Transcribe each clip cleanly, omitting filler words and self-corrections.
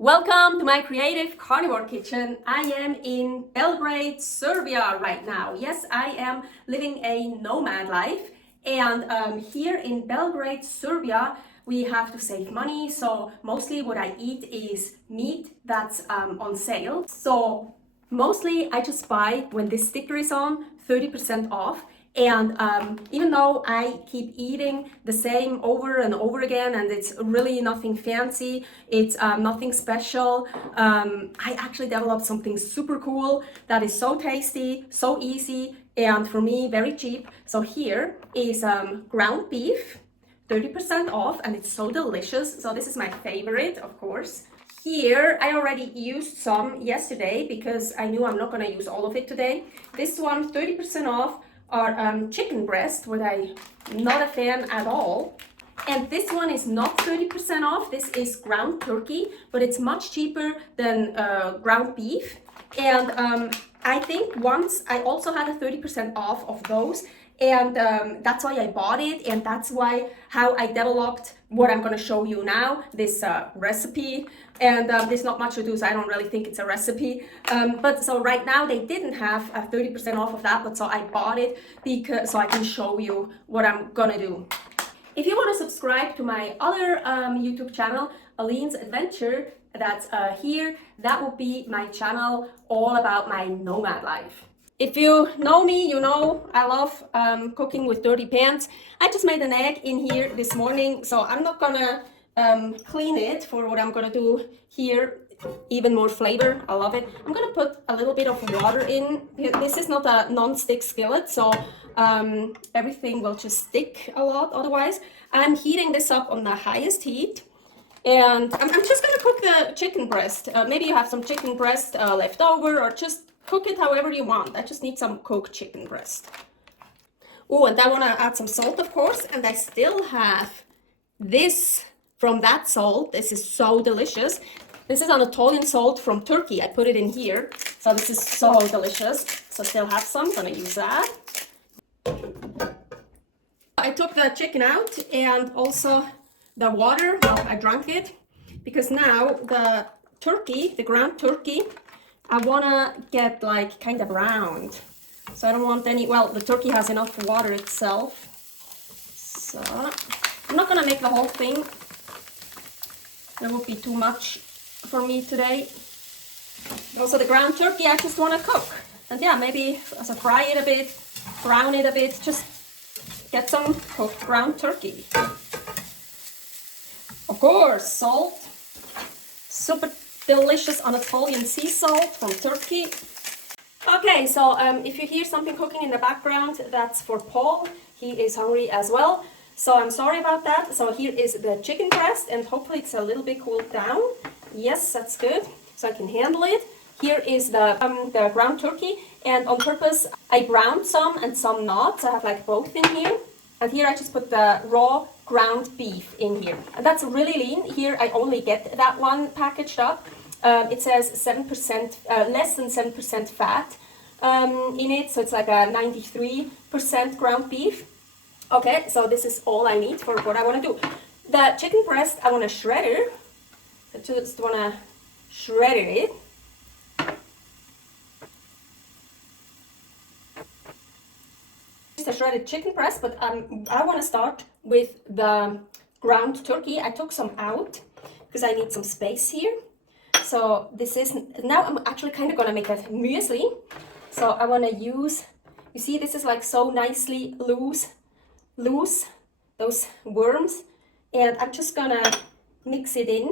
Welcome to my creative carnivore kitchen. I am in Belgrade, Serbia right now. Yes, I am living a nomad life, and here in Belgrade, Serbia, we have to save money. So mostly what I eat is meat that's on sale. So mostly I just buy when this sticker is on, 30% off. And even though I keep eating the same over and over again, and it's really nothing fancy, it's nothing special, I actually developed something super cool that is so tasty, so easy, and for me, very cheap. So here is ground beef, 30% off, and it's so delicious. So this is my favorite, of course. Here, I already used some yesterday because I knew I'm not gonna use all of it today. This one, 30% off, are chicken breast, what I'm not a fan at all. And this one is not 30% off. This is ground turkey, but it's much cheaper than ground beef. And I think once I also had a 30% off of those, and that's why I bought it, and that's why how I developed what I'm going to show you now, this recipe. And there's not much to do, so I don't really think it's a recipe. But so right now they didn't have a 30% off of that, but so I bought it because so I can show you what I'm gonna do. If you want to subscribe to my other YouTube channel, Aline's Adventure, that's here, that will be my channel all about my nomad life. If you know me, you know I love cooking with dirty pans. I just made an egg in here this morning, so I'm not gonna clean it for what I'm gonna do here. Even more flavor, I love it. I'm gonna put a little bit of water in. This is not a non-stick skillet, so everything will just stick a lot otherwise. I'm heating this up on the highest heat, and I'm just gonna cook the chicken breast. Maybe you have some chicken breast left over, or just cook it however you want. I just need some cooked chicken breast. Oh, and I want to add some salt, of course, and I still have this from that salt. This is so delicious. This is Anatolian salt from Turkey. I put it in here, so this is so delicious. So still have some, gonna use that. I took the chicken out and also the water, well, I drank it, because now the turkey, the ground turkey, I wanna get like kind of browned. So I don't want any, well, the turkey has enough water itself. So I'm not gonna make the whole thing. That would be too much for me today. Also the ground turkey I just wanna cook. And yeah, maybe as I fry it a bit, brown it a bit, just get some cooked ground turkey. Of course, salt, super delicious Anatolian sea salt from Turkey. Okay, so if you hear something cooking in the background, that's for Paul. He is hungry as well, so I'm sorry about that. So here is the chicken breast, and hopefully it's a little bit cooled down. Yes, that's good, so I can handle it. Here is the ground turkey, and on purpose I browned some and some not, so I have like both in here. And here I just put the raw ground beef in here, and that's really lean. Here I only get that one packaged up. It says 7%, less than 7% fat in it, so it's like a 93% ground beef. Okay, so this is all I need for what I want to do. The chicken breast I want to shred it. I just want to shred it. Just a shredded chicken breast, but I want to start with the ground turkey. I took some out because I need some space here. So this is, now I'm actually kind of going to make a muesli. So I want to use, you see this is like so nicely loose, those worms. And I'm just going to mix it in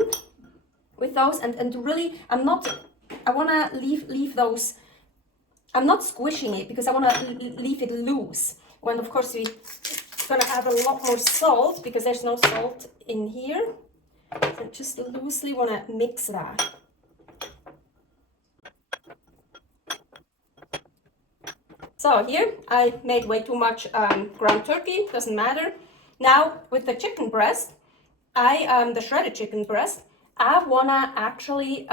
with those. And really, I want to leave those, I'm not squishing it because I want to leave it loose. When of course we're going to add a lot more salt because there's no salt in here. So just loosely want to mix that. So here I made way too much ground turkey, doesn't matter. Now with the chicken breast, the shredded chicken breast, I wanna actually,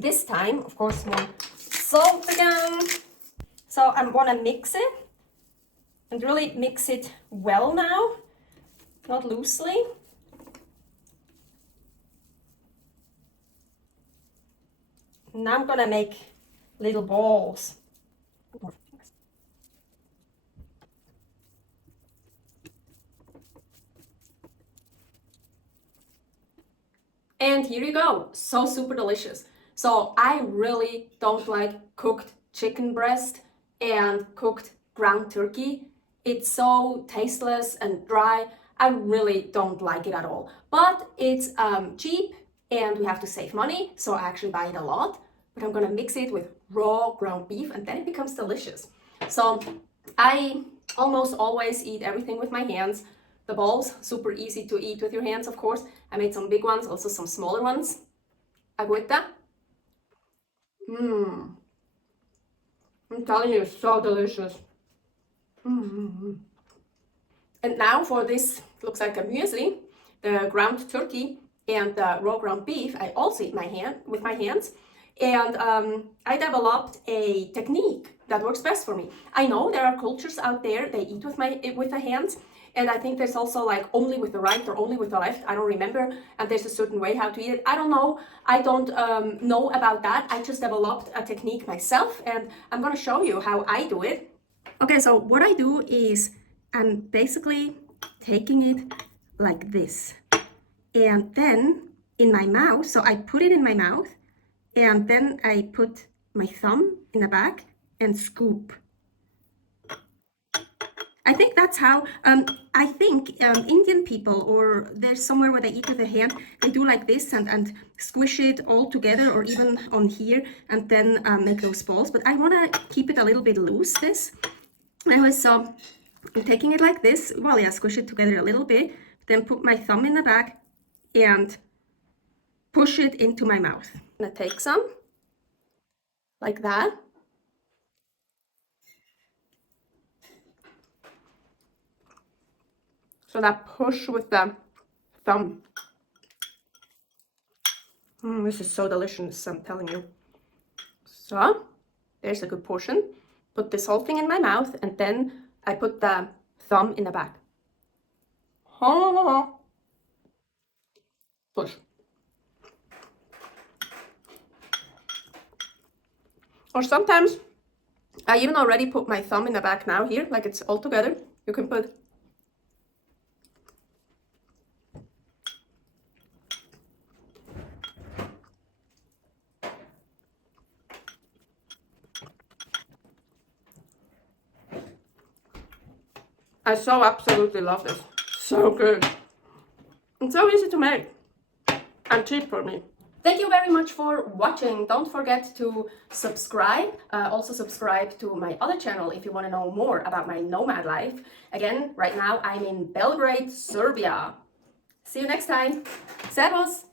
this time, of course, more salt again. So I wanna mix it and really mix it well now, not loosely. Now I'm gonna make little balls. And here you go, so super delicious. So I really don't like cooked chicken breast and cooked ground turkey. It's so tasteless and dry. I really don't like it at all. But it's cheap and we have to save money, so I actually buy it a lot. But I'm gonna mix it with raw ground beef and then it becomes delicious. So I almost always eat everything with my hands. The balls, super easy to eat with your hands, of course. I made some big ones, also some smaller ones. Agüita. I'm telling you, so delicious. And now for this, looks like a muesli, the ground turkey and the raw ground beef, I also eat with my hands. And I developed a technique that works best for me. I know there are cultures out there, they eat with the hands. And I think there's also like only with the right or only with the left. I don't remember. And there's a certain way how to eat it. I don't know. I don't know about that. I just developed a technique myself and I'm going to show you how I do it. Okay, so what I do is I'm basically taking it like this. And then in my mouth, so I put it in my mouth and then I put my thumb in the back and scoop. I think that's how, I think Indian people, or there's somewhere where they eat with a hand, they do like this and squish it all together or even on here and then make those balls. But I want to keep it a little bit loose, this. Anyway, so I'm taking it like this. Well, yeah, squish it together a little bit, then put my thumb in the back and push it into my mouth. I'm gonna take some, like that. So that push with the thumb. This is so delicious, I'm telling you. So, there's a good portion. Put this whole thing in my mouth and then I put the thumb in the back. Push. Or sometimes, I even already put my thumb in the back now here, like it's all together. You can put I so absolutely love this. So good. It's so easy to make and cheap for me. Thank you very much for watching. Don't forget to subscribe. Also subscribe to my other channel if you want to know more about my nomad life. Again, right now I'm in Belgrade, Serbia. See you next time. Servus!